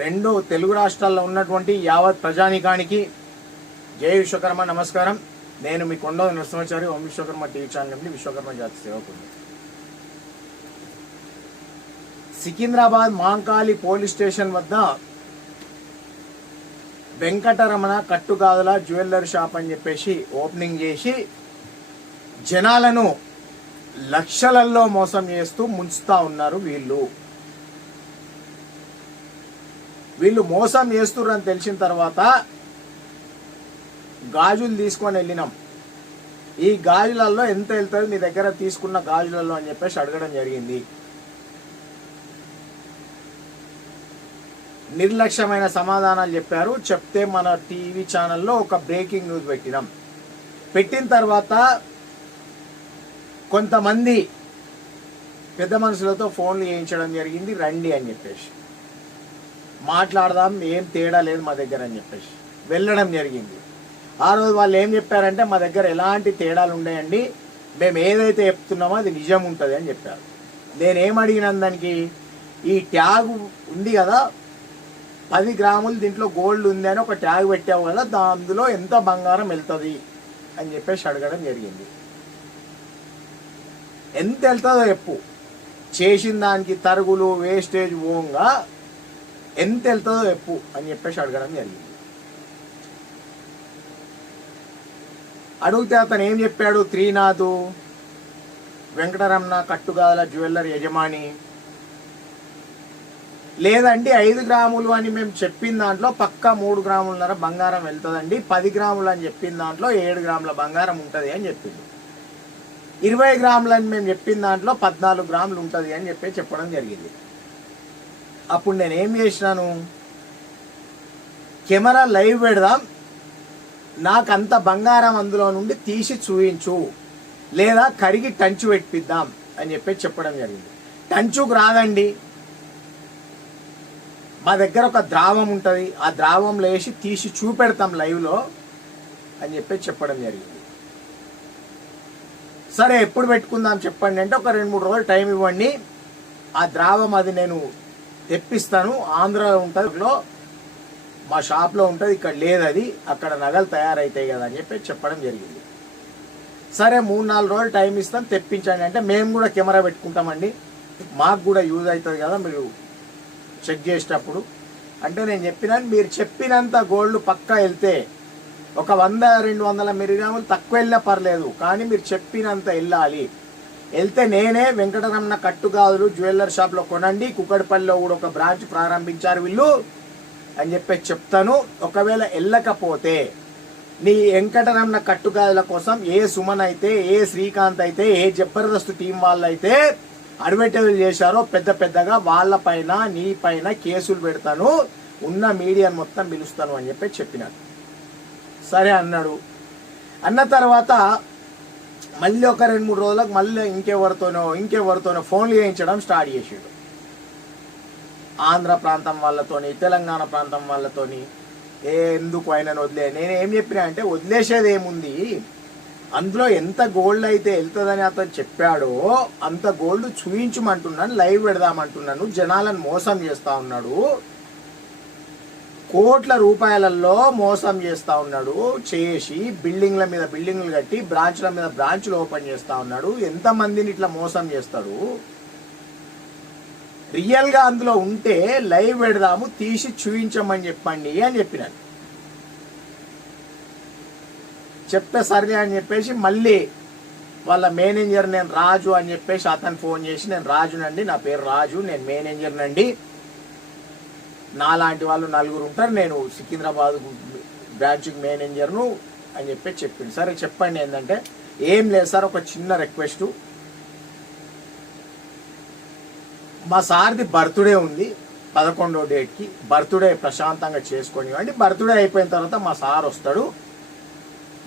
రెండు తెలుగు రాష్ట్రాల్లో ఉన్నటువంటి యావత్ ప్రజానీకానికి జై విశ్వకర్మ నమస్కారం. నేను మీ కొండ నరసింహాచారి, ఓం విశ్వకర్మ టీవీ ఛానల్ నుండి విశ్వకర్మ జాతి సేవకుడు. సికింద్రాబాద్ మాంకాళి పోలీస్ స్టేషన్ వద్ద వెంకటరమణ కట్టుగాదుల జ్యువెలరీ షాప్ అని చెప్పేసి ఓపెనింగ్ చేసి జనాలను లక్షలలో మోసం చేస్తూ ముంచుతా ఉన్నారు. వీళ్ళు మోసం చేస్తుర్రని తెలిసిన తర్వాత గాజులు తీసుకొని వెళ్ళినాం. ఈ గాజులలో ఎంత వెళ్తుంది మీ దగ్గర తీసుకున్న గాజులలో అని చెప్పేసి అడగడం జరిగింది. నిర్లక్ష్యమైన సమాధానాలు చెప్పారు. చెప్తే మన టీవీ ఛానల్లో ఒక బ్రేకింగ్ న్యూస్ పెట్టిన తర్వాత కొంతమంది పెద్ద మనుషులతో ఫోన్లు చేయించడం జరిగింది. రండి అని చెప్పేసి మాట్లాడదాం, ఏం తేడా లేదు మా దగ్గర అని చెప్పేసి వెళ్ళడం జరిగింది. ఆ రోజు వాళ్ళు ఏం చెప్పారంటే మా దగ్గర ఎలాంటి తేడాలు ఉన్నాయండి, మేము ఏదైతే చెప్తున్నామో అది నిజం ఉంటుంది అని చెప్పారు. నేనేం అడిగినాను దానికి, ఈ ట్యాగ్ ఉంది కదా 10 గ్రాములు దీంట్లో గోల్డ్ ఉంది అని ఒక ట్యాగ్ పెట్టావు కదా, అందులో ఎంత బంగారం వెళ్తుంది అని చెప్పేసి అడగడం జరిగింది. ఎంత వెళ్తుందో చెప్పు, చేసిన దానికి తరుగులు వేస్టేజ్ ఓంగా ఎంత వెళ్తుందో చెప్పు అని చెప్పేసి అడగడం జరిగింది. అడిగితే అతను ఏం చెప్పాడు, త్రీనాథు వెంకటరమణ కట్టుగాదుల జ్యువెలరీ యజమాని, లేదండి 5 గ్రాములు అని మేము చెప్పిన దాంట్లో పక్కా 3 గ్రాములన్నర బంగారం వెళ్తుందండి, 10 గ్రాములు అని చెప్పిన దాంట్లో 7 గ్రాముల బంగారం ఉంటుంది అని చెప్పింది. 20 గ్రాములు అని మేము చెప్పిన దాంట్లో 14 గ్రాములు ఉంటుంది అని చెప్పడం జరిగింది. అప్పుడు నేనేం చేసినాను, కెమెరా లైవ్ పెడదాం, నాకంత బంగారం అందులో నుండి తీసి చూయించు, లేదా కడిగి టంచు పెట్టిద్దాం అని చెప్పడం జరిగింది. టంచుకు రాదండి, మా దగ్గర ఒక ద్రావం ఉంటుంది, ఆ ద్రావంలో వేసి తీసి చూపెడతాం లైవ్లో అని చెప్పడం జరిగింది. సరే ఎప్పుడు పెట్టుకుందాం చెప్పండి అంటే, ఒక 2-3 రోజులు టైం ఇవ్వండి, ఆ ద్రావం అది నేను తెప్పిస్తాను, ఆంధ్రాలో ఉంటుంది, మా షాప్లో ఉంటుంది, ఇక్కడ లేదు, అది అక్కడ నగలు తయారైతాయి కదా అని చెప్పడం జరిగింది. సరే 3-4 రోజులు టైం ఇస్తాం, తెప్పించండి అంటే, మేము కూడా కెమెరా పెట్టుకుంటామండి, మాకు కూడా యూజ్ అవుతుంది కదా మీరు చెక్ చేసేటప్పుడు అంటే. నేను చెప్పినాను, మీరు చెప్పినంత గోల్డ్ పక్కా వెళ్తే ఒక 100-200 మిలిగ్రాములు తక్కువ వెళ్ళినా పర్లేదు, కానీ మీరు చెప్పినంత వెళ్ళాలి. వెళ్తే నేనే వెంకటరమణ కట్టుగాదులు జ్యువెలరీ షాప్లో కొనండి, కుక్కడిపల్లిలో కూడా ఒక బ్రాంచ్ ప్రారంభించారు వీళ్ళు అని చెప్తాను. ఒకవేళ వెళ్ళకపోతే నీ వెంకటరమణ కట్టుగాదుల కోసం ఏ సుమన్ అయితే, ఏ శ్రీకాంత్ అయితే, ఏ జబర్దస్త్ టీం వాళ్ళు అయితే అడ్వర్టైజ్ చేశారో పెద్దగా వాళ్ళ పైన నీ పైన కేసులు పెడతాను, ఉన్న మీడియాను మొత్తం పిలుస్తాను అని చెప్పినాడు. సరే అన్నాడు. అన్న తర్వాత మళ్ళీ ఒక 2-3 రోజులకు మళ్ళీ ఇంకెవరితోనో ఫోన్లు చేయించడం స్టార్ట్ చేసాడు. ఆంధ్ర ప్రాంతం వాళ్ళతోని, తెలంగాణ ప్రాంతం వాళ్ళతోని. ఎందుకు ఆయన వదిలే, నేను ఏం చెప్పినా అంటే, వదిలేసేది ఏముంది, అందులో ఎంత గోల్డ్ అయితే వెళ్తుందని అతను చెప్పాడో అంత గోల్డ్ చూయించమంటున్నాను, లైవ్ పెడదామంటున్నాను, జనాలను మోసం చేస్తా ఉన్నాడు, కోట్ల రూపాయలలో మోసం చేస్తా ఉన్నాడు, చేసి బిల్డింగ్ల మీద బిల్డింగ్లు కట్టి బ్రాంచ్ల మీద బ్రాంచ్లు ఓపెన్ చేస్తా ఉన్నాడు, ఎంతమందిని ఇట్లా మోసం చేస్తాడు, రియల్గా అందులో ఉంటే లైవ్ పెడదాము, తీసి చూయించమని చెప్పండి అని చెప్పినాను. చెప్తే సరే అని చెప్పేసి మళ్ళీ వాళ్ళ మేనేజర్, నేను రాజు అని చెప్పేసి అతను ఫోన్ చేసి, నేను రాజునండి, నా పేరు రాజు, నేను మేనేజర్నండి, నాలాంటి వాళ్ళు 4 ఉంటారు, నేను సికింద్రాబాద్ బ్రాంచ్కి మేనేజర్ను అని చెప్పింది. సరే చెప్పండి ఏంటంటే, ఏం లేదు సార్, ఒక చిన్న రిక్వెస్ట్, మా సార్ది బర్త్డే ఉంది 11వ డేట్కి, బర్త్డే ప్రశాంతంగా చేసుకొనివ్వండి, బర్త్డే అయిపోయిన తర్వాత మా సార్ వస్తాడు,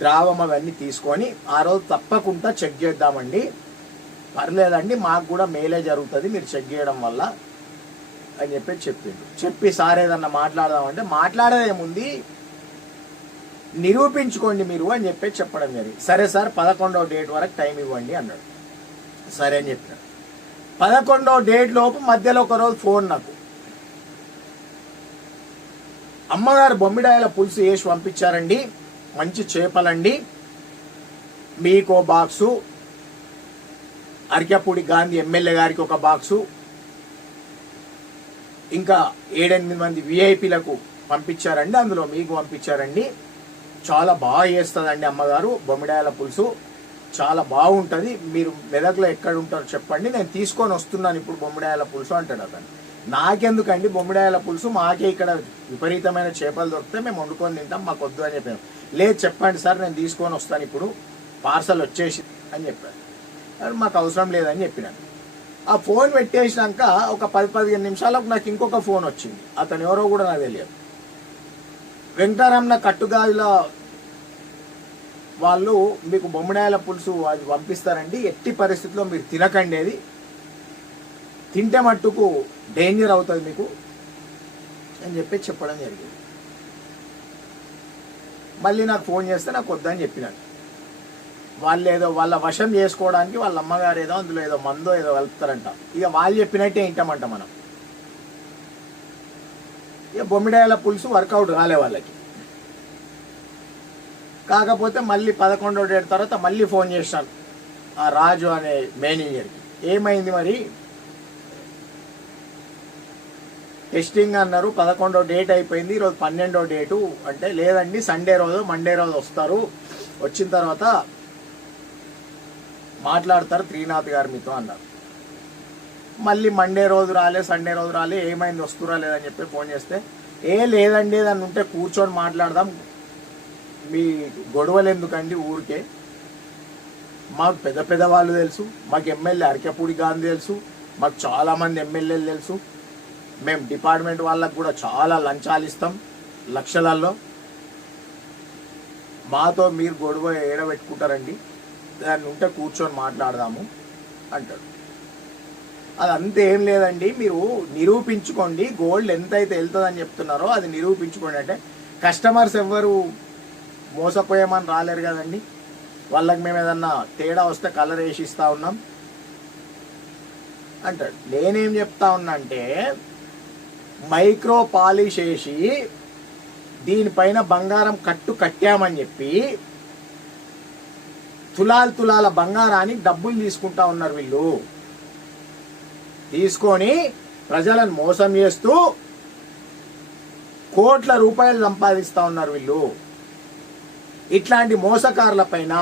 ద్రావం అవన్నీ తీసుకొని ఆ రోజు తప్పకుండా చెక్ చేద్దామండి, పర్లేదండి, మాకు కూడా మేలే జరుగుతుంది మీరు చెక్ చేయడం వల్ల అని చెప్పిండు. చెప్పి సార్ ఏదన్నా మాట్లాడదామంటే, మాట్లాడేదేముంది నిరూపించుకోండి మీరు అని చెప్పడం జరిగింది. సరే సార్ 11వ డేట్ వరకు టైం ఇవ్వండి అన్నాడు. సరే అని చెప్పినాడు. 11వ డేట్ లోపు మధ్యలో ఒక రోజు ఫోన్ నాకు, అమ్మగారు బొమ్మిడాయల పులుసు వేసి పంపించారండి. మంచి చేపలండి. మీకో బాక్సు, అరికపూడి గాంధీ ఎమ్మెల్యే గారికి ఒక బాక్సు, ఇంకా 7-8 మంది విఐపీలకు పంపించారండి. అందులో మీకు పంపించారండి. చాలా బాగా చేస్తుందండి అమ్మగారు బొమ్మిడాయల పులుసు. చాలా బాగుంటుంది. మీరు మెదక్లో ఎక్కడ ఉంటారో చెప్పండి, నేను తీసుకొని వస్తున్నాను ఇప్పుడు బొమ్మిడాయల పులుసు అంటాడు అతను. నాకెందుకండి బొమ్మిడాయల పులుసు, మాకే ఇక్కడ విపరీతమైన చేపలు దొరికితే మేము వండుకొని తింటాం, మాకు వద్దు అని చెప్పాను. లేదు చెప్పండి సార్, నేను తీసుకొని వస్తాను ఇప్పుడు, పార్సల్ వచ్చేసి అని చెప్పాను. మాకు అవసరం లేదని చెప్పినాను. ఆ ఫోన్ పెట్టేసినాక ఒక 10-15 నిమిషాలకు నాకు ఇంకొక ఫోన్ వచ్చింది. అతను ఎవరో కూడా నాకు తెలియదు. వెంకటరమణ కట్టుగాజుల వాళ్ళు మీకు బొమ్మిడాయల పులుసు అది పంపిస్తారండి, ఎట్టి పరిస్థితుల్లో మీరు తినకండి, అది తింటే మట్టుకు డేంజర్ అవుతుంది మీకు అని చెప్పి చెప్పడం జరిగింది. మళ్ళీ నాకు ఫోన్ చేస్తే నాకు వద్దని చెప్పినాను. వాళ్ళు ఏదో వాళ్ళ వశం చేసుకోవడానికి వాళ్ళ అమ్మగారు ఏదో అందులో ఏదో మందో ఏదో కలుపుతారంట. ఇక వాళ్ళు చెప్పినట్టే వింటామంట మనం. ఇక బొమ్మిడాయల పులుసు వర్కౌట్ కాలే వాళ్ళకి. కాకపోతే మళ్ళీ 11వ డేట్ తర్వాత మళ్ళీ ఫోన్ చేశాను ఆ రాజు అనే మేనేజర్కి. ఏమైంది మరి, టెస్టింగ్ అన్నారు, 11వ డేట్ అయిపోయింది, ఈరోజు 12వ డేటు అంటే, లేదండి సండే రోజు మండే రోజు వస్తారు, వచ్చిన తర్వాత మాట్లాడతారు త్రీనాథ్ గారు మీతో అన్నారు. మళ్ళీ మండే రోజు రాలే, సండే రోజు రాలే, ఏమైంది వస్తురా లేదని చెప్పి ఫోన్ చేస్తే, లేదండి దాన్ని ఉంటే కూర్చొని మాట్లాడదాం, మీ గొడవలు ఎందుకండి ఊరికే, మాకు పెద్ద పెద్ద వాళ్ళు తెలుసు, మాకు ఎమ్మెల్యే అరికపూడి గాంధీ తెలుసు, మాకు చాలామంది ఎమ్మెల్యేలు తెలుసు, మేము డిపార్ట్మెంట్ వాళ్ళకు కూడా చాలా లంచాలు ఇస్తాం లక్షలలో, మాతో మీరు గొడవ ఏడబెట్టుకుంటారండి, దాన్ని ఉంటే కూర్చొని మాట్లాడదాము అంటాడు. అదంతా ఏం లేదండి, మీరు నిరూపించుకోండి, గోల్డ్ ఎంతైతే వెళ్తుందని చెప్తున్నారో అది నిరూపించుకోండి అంటే, కస్టమర్స్ ఎవ్వరు మోసపోయామని రాలేరు కదండి, వాళ్ళకి మేము ఏదన్నా తేడా వస్తే కలర్ వేసి ఇస్తా ఉన్నాం అంటాడు. నేనేం చెప్తా ఉన్నా అంటే, మైక్రో పాలిష్ వేసి దీనిపైన బంగారం కట్టామని చెప్పి తులాల బంగారానికి డబ్బులు తీసుకుంటా ఉన్నారు వీళ్ళు. తీసుకొని ప్రజలను మోసం చేస్తూ కోట్ల రూపాయలు సంపాదిస్తా ఉన్నారు వీళ్ళు. ఇట్లాంటి మోసకారుల పైన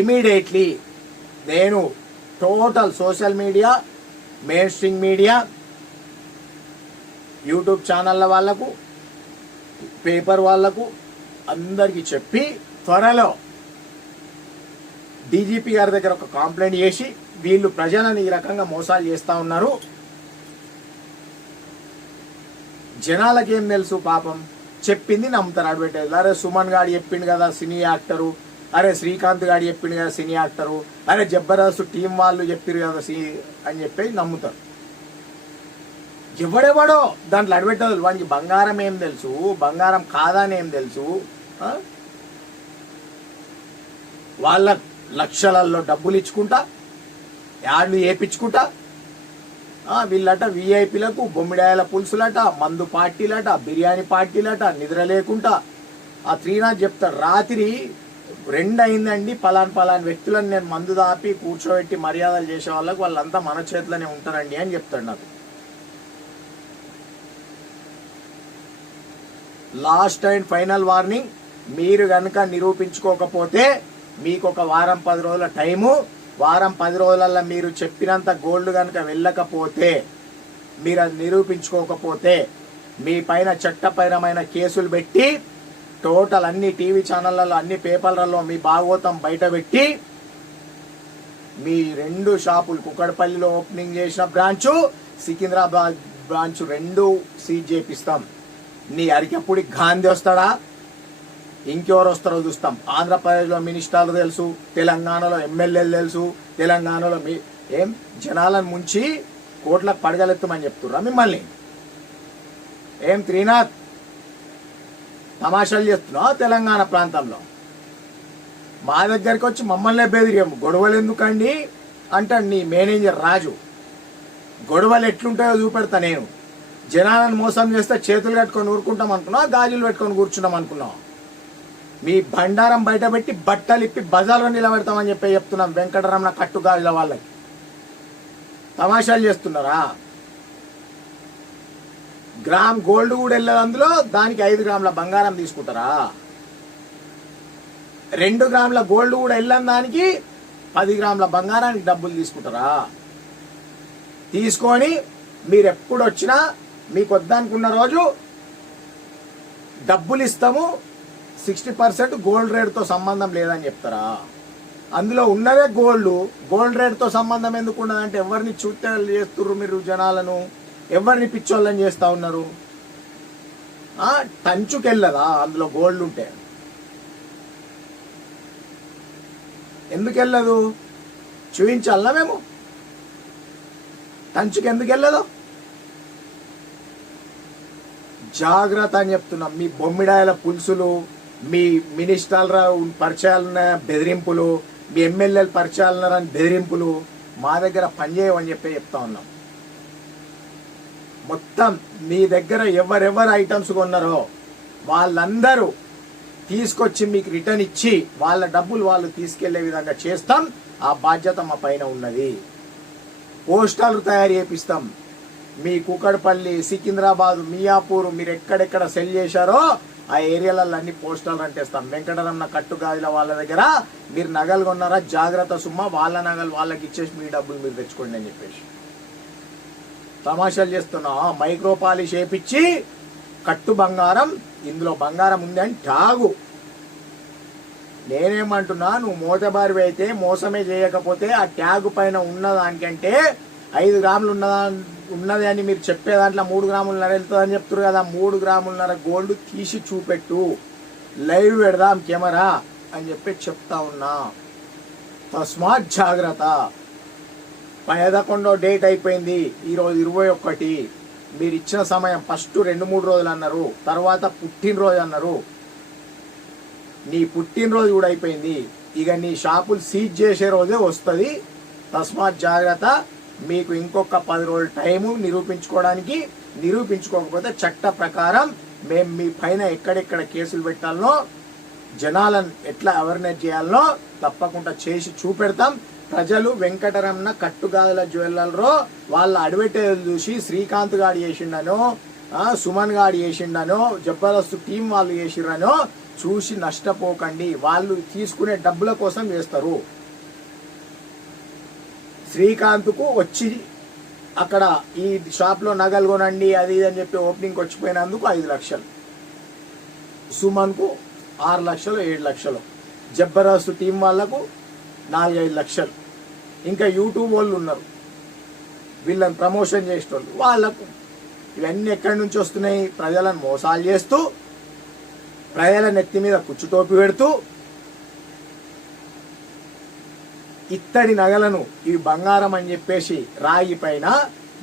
ఇమీడియట్లీ నేను total social media, mainstream media, YouTube ఛానళ్ళ వాళ్లకు, పేపర్ వాళ్లకు అందరికీ చెప్పి త్వరలో డీజీపీ గారి దగ్గర ఒక కంప్లైంట్ చేసి, వీళ్ళు ప్రజలను ఈ రకంగా మోసాలు చేస్తూ ఉన్నారు, జనాలకేం తెలుసు పాపం, చెప్పింది నమ్ముతారు అడ్వర్టైజ్. అరే సుమన్ గారు చెప్పిండు కదా సినీ యాక్టరు, అరే శ్రీకాంత్ గారు చెప్పిండు కదా సినీ యాక్టరు, అరే జబర్దస్త్ టీం వాళ్ళు చెప్పారు కదా అని చెప్పి నమ్ముతారు. ఎవడెవడో దాంట్లో అడ్వర్టైజ్, వానికి బంగారం ఏం తెలుసు, బంగారం కాదని ఏం తెలుసు, వాళ్ళ లక్షలలో డబ్బులు ఇచ్చుకుంటా, యాడ్లు వేయించుకుంటా, వీళ్ళట విఐపీలకు బొమ్మిడాయల పులుసులట, మందు పార్టీలట, బిర్యానీ పార్టీలట, నిద్ర లేకుండా. ఆ త్రీనాథ్ చెప్తారు, రాత్రి 2 అయిందండి, పలాన్ వ్యక్తులను నేను మందు దాపి కూర్చోబెట్టి మర్యాదలు చేసే వాళ్ళకు వాళ్ళంతా మన చేతిలోనే ఉంటారండి అని చెప్తాడు నాకు. లాస్ట్ అండ్ ఫైనల్ వార్నింగ్, మీరు కనుక నిరూపించుకోకపోతే మీకు ఒక వారం 10 రోజుల టైము, వారం 10 రోజులలో మీరు చెప్పినంత గోల్డ్ కనుక వెళ్ళకపోతే, మీరు అది నిరూపించుకోకపోతే మీ పైన చట్టపరమైన కేసులు పెట్టి టోటల్ అన్ని టీవీ ఛానళ్లలో, అన్ని పేపర్లలో మీ భాగవతం బయట పెట్టి, మీ 2 షాపులు కుక్కడపల్లిలో ఓపెనింగ్ చేసిన బ్రాంచు, సికింద్రాబాద్ బ్రాంచ్ 2 సీజ్ చేపిస్తాం. నీ అరికపూడి గాంధీ వస్తాడా, ఇంకెవరు వస్తారో చూస్తాం. ఆంధ్రప్రదేశ్లో మినిస్టర్లు తెలుసు, తెలంగాణలో ఎమ్మెల్యేలు తెలుసు, తెలంగాణలో మీ ఏం జనాలను ముంచి కోట్లకు పడగలెత్తమని చెప్తుర్రా మిమ్మల్ని? ఏం త్రీనాథ్ తమాషాలు చేస్తున్నావు? తెలంగాణ ప్రాంతంలో మా దగ్గరికి వచ్చి మమ్మల్ని బెదిరియం, గొడవలు ఎందుకండి అంటాడు నీ మేనేజర్ రాజు. గొడవలు ఎట్లుంటాయో చూపెడతా నేను. జనాలను మోసం చేస్తే చేతులు కట్టుకొని ఊరుకుంటాం అనుకున్నావు, గాజులు పెట్టుకొని కూర్చున్నాం అనుకున్నావు. మీ బండారం బయట పెట్టి బట్టలు ఇప్పి బజార్లో నిలబెడతామని చెప్తున్నాం వెంకటరమణ కట్టుగాజుల వాళ్ళకి. తమాషాలు చేస్తున్నారా? గ్రామ్ గోల్డ్ కూడా వెళ్ళదు అందులో, దానికి 5 గ్రాముల బంగారం తీసుకుంటారా? 2 గ్రాముల గోల్డ్ కూడా వెళ్ళని దానికి 10 గ్రాముల బంగారానికి డబ్బులు తీసుకుంటారా? తీసుకొని మీరు ఎప్పుడు వచ్చినా మీకు వద్దనుకున్న రోజు డబ్బులు ఇస్తాము, 60% గోల్డ్ రేట్తో సంబంధం లేదని చెప్తారా? అందులో ఉన్నదే గోల్డ్ రేట్తో సంబంధం ఎందుకు ఉండదంటే ఎవరిని చూతలు చేస్తుర్రు మీరు జనాలను, ఎవరిని పిచ్చోళ్ళని చేస్తా ఉన్నారు? టంచుకెళ్ళదా అందులో గోల్డ్ ఉంటే? ఎందుకు వెళ్ళదు చూపించాలనా మేము? టంచుకి ఎందుకు వెళ్ళదు? జాగ్రత్త అని చెప్తున్నాం. మీ బొమ్మిడాయల పులుసులు, మీ మినిస్టర్ల పరిచయాలున్న బెదిరింపులు, మీ ఎమ్మెల్యేల పరిచయాలున్నారని బెదిరింపులు మా దగ్గర పనిచేయమని చెప్తా ఉన్నాం. మొత్తం మీ దగ్గర ఎవరెవరు ఐటమ్స్ కొన్నారో వాళ్ళందరూ తీసుకొచ్చి మీకు రిటర్న్ ఇచ్చి వాళ్ళ డబ్బులు వాళ్ళు తీసుకెళ్లే విధంగా చేస్తాం. ఆ బాధ్యత మా పైన ఉన్నది. పోస్టాలు తయారు చేపిస్తాం. మీ కుకట్పల్లి, సికింద్రాబాద్, మియాపూర్ మీరు ఎక్కడెక్కడ సెల్ చేశారో ఆ ఏరియాలలో అన్ని పోస్టాలు అంటేస్తాం. వెంకటరమణ కట్టుగాజుల వాళ్ళ దగ్గర మీరు నగలు కొన్నారా, జాగ్రత్త సుమ్మ, వాళ్ళ నగలు వాళ్ళకి ఇచ్చేసి మీ డబ్బులు మీరు తెచ్చుకోండి అని చెప్పేసి తమాషాలు చేస్తున్నా. మైక్రో పాలిష్ వేపించి కట్టు బంగారం, ఇందులో బంగారం ఉంది అని టాగు. నేనేమంటున్నా, నువ్వు మోతబారి అయితే మోసమే చేయకపోతే ఆ ట్యాగ్ పైన ఉన్నదానికంటే 5 గ్రాములు ఉన్నది అని మీరు చెప్పే దాంట్లో 3 గ్రాములన్నర వెళ్తుందని చెప్తారు కదా. 3 గ్రాములన్నర గోల్డ్ తీసి చూపెట్టు, లైవ్ పెడదాం కెమెరా అని చెప్పి చెప్తా ఉన్నా. తస్మాత్ జాగ్రత్త. 11 డేట్ అయిపోయింది, ఈరోజు 21. మీరు ఇచ్చిన సమయం ఫస్ట్ 2-3 రోజులు అన్నారు, తర్వాత పుట్టినరోజు అన్నారు. నీ పుట్టినరోజు కూడా అయిపోయింది. ఇక నీ షాపులు సీజ్ చేసే రోజే వస్తుంది. తస్మాత్ జాగ్రత్త. మీకు ఇంకొక 10 రోజుల టైము నిరూపించుకోవడానికి. నిరూపించుకోకపోతే చట్ట ప్రకారం మేము మీ పైన ఎక్కడెక్కడ కేసులు పెట్టాలనో, జనాలను ఎట్లా అవేర్నెస్ చేయాలనో తప్పకుండా చేసి చూపెడతాం. ప్రజలు వెంకటరమణ కట్టుగాజుల జ్యువెలర్లో వాళ్ళ అడ్వర్టైజ్ చూసి శ్రీకాంత్ గాడు చేసిండనో, సుమన్ గాడు చేసిండనో, జబర్దస్త్ టీం వాళ్ళు చేసిరనో చూసి నష్టపోకండి. వాళ్ళు తీసుకునే డబ్బుల కోసం చేస్తారు. శ్రీకాంత్కు వచ్చి అక్కడ ఈ షాప్లో నగలు కొనండి అది ఇది అని చెప్పి ఓపెనింగ్కి వచ్చిపోయినందుకు 5 లక్షలు, సుమన్కు 6 లక్షలు 7 లక్షలు, జబర్దస్త్ టీం వాళ్ళకు 4-5 లక్షలు, ఇంకా యూట్యూబ్ వాళ్ళు ఉన్నారు వీళ్ళని ప్రమోషన్ చేసేటోళ్ళు, వాళ్ళకు ఇవన్నీ ఎక్కడి నుంచి వస్తున్నాయి? ప్రజలను మోసాలు చేస్తూ, ప్రజల నెత్తి మీద కుచ్చుటోపి పెడుతూ, ఇత్తడి నగలను ఈ బంగారం అని చెప్పేసి రాయి పైన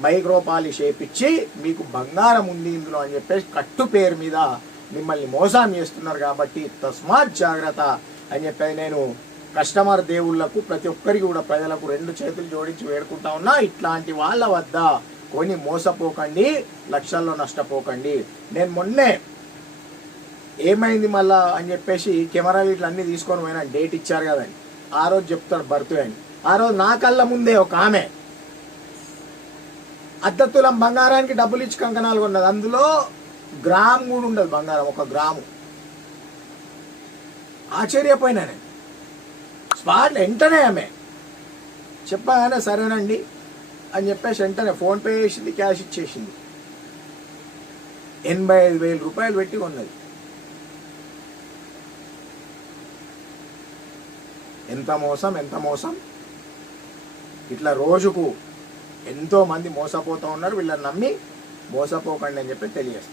మైక్రో పాలిష్ వేపించి మీకు బంగారం ఉంది ఇందులో అని చెప్పేసి కట్టు పేరు మీద మిమ్మల్ని మోసం చేస్తున్నారు. కాబట్టి తస్మాత్ జాగ్రత్త అని చెప్పేది నేను కస్టమర్ దేవుళ్లకు ప్రతి ఒక్కరికి కూడా ప్రజలకు 2 చేతులు జోడించి వేడుకుంటా ఉన్నా. ఇట్లాంటి వాళ్ళ వద్ద కొని మోసపోకండి, లక్షల్లో నష్టపోకండి. నేను మొన్నే ఏమైంది మళ్ళా అని చెప్పేసి కెమెరా వీటిలు అన్నీ తీసుకొని పోయినా, డేట్ ఇచ్చారు కదని. ఆ రోజు చెప్తాడు బర్త్డే అని. ఆ రోజు నా కళ్ళ ముందే ఒక ఆమె అద్దతులం బంగారానికి డబ్బులు ఇచ్చి కంకణాలు కొన్నది. అందులో గ్రామ్ కూడా ఉండదు బంగారం, 1 గ్రాము. ఆశ్చర్యపోయినా నేను. స్పాట్ వెంటనే ఆమె చెప్పగానే సరేనండి అని చెప్పేసి వెంటనే ఫోన్పే చేసింది, క్యాష్ ఇచ్చేసింది. 85,000 రూపాయలు పెట్టి కొన్నది. ఎంత మోసం, ఎంత మోసం! ఇట్లా రోజుకు ఎంతో మంది మోసపోతూ ఉన్నారు. వీళ్ళని నమ్మి మోసపోకండి అని చెప్పి తెలియజేస్తారు.